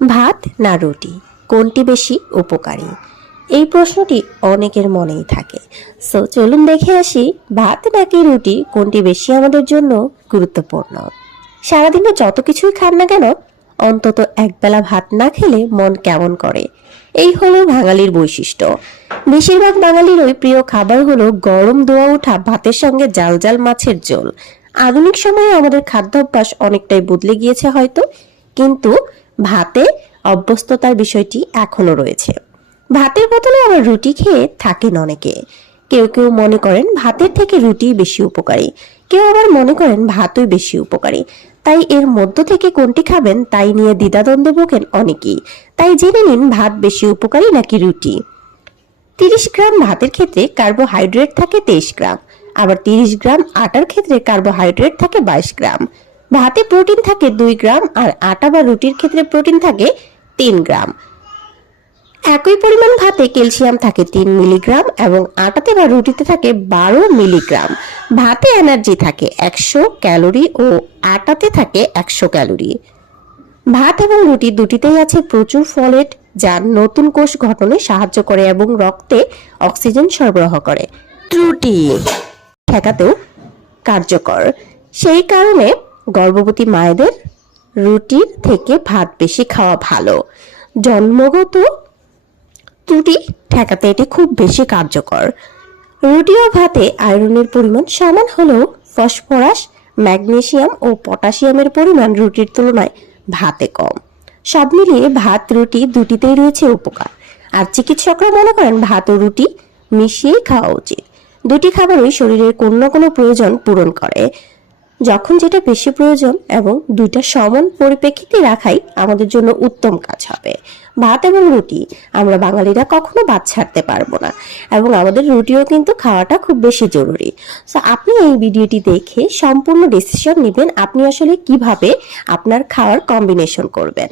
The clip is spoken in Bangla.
ভাত না রুটি, কোনটি বেশি উপকারী? এই প্রশ্নটি অনেকের মনেই থাকে। সো চলুন দেখে আসি, ভাত নাকি রুটি কোনটি বেশি আমাদের জন্য গুরুত্বপূর্ণ। সারাদিনে যত কিছুই খান না কেন, অন্তত একবেলা ভাত না খেলে মন কেমন করে। এই হলো বাঙালির বৈশিষ্ট্য। বেশিরভাগ বাঙালির ওই প্রিয় খাবার হলো গরম দোয়া ওঠা ভাতের সঙ্গে জাল জাল মাছের ঝোল। আধুনিক সময়ে আমাদের খাদ্যাভ্যাস অনেকটাই বদলে গিয়েছে হয়তো, কিন্তু ভাতে অভ্যস্ততার বিষয়টি এখনো রয়েছে। ভাতের বদলে আবার রুটি খেয়ে থাকেন অনেকে। কেউ কেউ মনে করেন ভাতের থেকে রুটি বেশি উপকারী, কেউ আবার মনে করেন ভাতই বেশি উপকারী। তাই এর মধ্য থেকে কোনটি খাবেন তাই নিয়ে দ্বিধাদ্বন্দ্বে ভোগেন অনেকেই। তাই জেনে নিন, ভাত বেশি উপকারী নাকি রুটি। 30 গ্রাম ভাতের ক্ষেত্রে কার্বোহাইড্রেট থাকে 23 গ্রাম, আবার 30 গ্রাম আটার ক্ষেত্রে কার্বোহাইড্রেট থাকে 22 গ্রাম। ভাতে প্রোটিন থাকে 2 গ্রাম, আর আটা বা রুটির ক্ষেত্রে প্রোটিন থাকে 3 গ্রাম। একই পরিমাণ ভাতে ক্যালসিয়াম থাকে 3 মিলিগ্রাম এবং আটাতে বা রুটিতে থাকে 12 মিলিগ্রাম। ভাতে এনার্জি থাকে 100 ক্যালোরি ও আটাতে থাকে 100 ক্যালোরি। ভাত এবং রুটি দুটিতেই আছে প্রচুর ফলেট, যা নতুন কোষ গঠনে সাহায্য করে এবং রক্তে অক্সিজেন সরবরাহ করে। ত্রুটি ঠেকাতেও কার্যকর। সেই কারণে গর্ভবতী মায়েদের রুটির থেকে ভাত বেশি খাওয়া ভালো। জন্মগত ত্রুটি ঠেকাতে এটি খুব বেশি কার্যকর। রুটি ও ভাতে আয়রনের পরিমাণ সমান হলেও ফসফরাস, ম্যাগনেসিয়াম ও পটাশিয়ামের পরিমাণ রুটির তুলনায় ভাতে কম। সব মিলিয়ে ভাত রুটি দুটিতেই রয়েছে উপকার। আর চিকিৎসকরা মনে করেন ভাত ও রুটি মিশিয়েই খাওয়া উচিত। দুটি খাবারই শরীরের কোনো না কোনো প্রয়োজন পূরণ করে, যখন যেটা বেশি প্রয়োজন, এবং দুইটা সমান পরিপ্রেক্ষিতে রাখাই আমাদের জন্য উত্তম কাজ হবে। ভাত এবং রুটি আমরা বাঙালিরা কখনো বাদ ছাড়তে পারবো না, এবং আমাদের রুটিও কিন্তু খাওয়াটা খুব বেশি জরুরি। সো আপনি এই ভিডিওটি দেখে সম্পূর্ণ ডিসিশন নেবেন আপনি আসলে কিভাবে আপনার খাওয়ার কম্বিনেশন করবেন।